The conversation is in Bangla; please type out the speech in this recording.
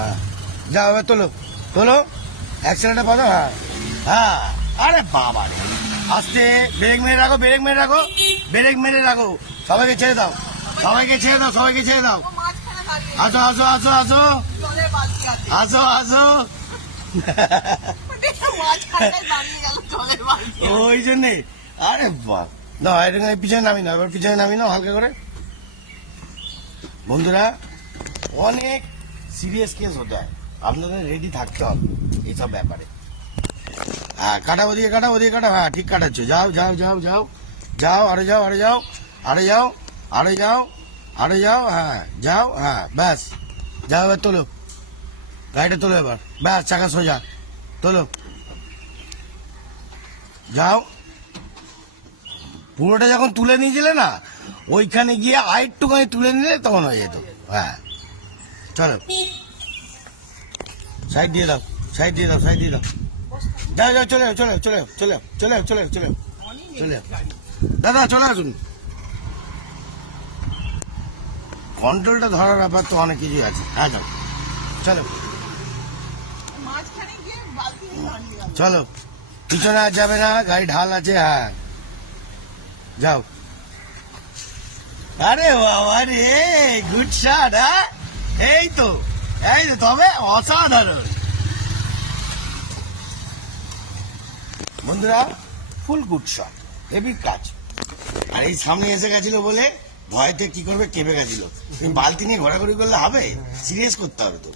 হ্যাঁ যাও এবার তোলো তোলো অ্যাক্সিডেন্টে পাবো। হ্যাঁ হ্যাঁ আরে বাবা রে আস্তে ব্রেক মেরে রাখো ব্রেক মেরে রাখো ব্রেক মেরে রাখো সবাইকে ছেড়ে দাও সবাইকে ছেড়ে দাও সবাইকে ছেড়ে দাও আসো আসো আসো আসো আসো আসো ওই জন্যে আরে বাহ না এটা পিছনে নামি না এবার পিছনে নামি না হালকা করে। বন্ধুরা অনেক সিরিয়াস কেস হতে হয় আপনাদের রেডি থাকতে হবে এইসব ব্যাপারে। হ্যাঁ কাটা ওদিকে কাটা ওদিকে কাটা হ্যাঁ ঠিক কাটাচ্ছ যাও যাও যাও যাও যাও আরে যাও আরে যাও আরে যাও আরে যাও আরে যাও হ্যাঁ যাও হ্যাঁ ব্যাস যাও এবার তোলো গাড়িটা তোলো এবার ব্যাস চাকা সোজা তোলো যাও। পুরোটা যখন তুলে নিয়েছিলে না ওইখানে গিয়ে আরেকটুখানি তুলে নিলে তখন হয়ে যেত। হ্যাঁ চলো সাইড দিয়ে দাও সাইড দিয়ে দাও সাইড দিয়ে দাও যাও যাও চলে চলে চলে চলে চলে চলে চলে চলে দাদা চলে আসুন। কন্ট্রোলটা ধরার ব্যাপার তো অনেক কিছুই আছে। হ্যাঁ যাও চলো চলো পিছনে আর যাবে না গাড়ি ঢাল আছে। হ্যাঁ যাও আরে বাবা রে গুড শট। হ্যাঁ এই তো তবে অসাধারণ বন্ধুরা ফুল গুড শট হেভি কাজ। আর এই সামনে এসে গেছিল বলে ভয়তে কি করবে কেঁপে গেছিল। তুমি বালতি নিয়ে ঘোরাঘুরি করলে হবে সিরিয়াস করতে হবে তো।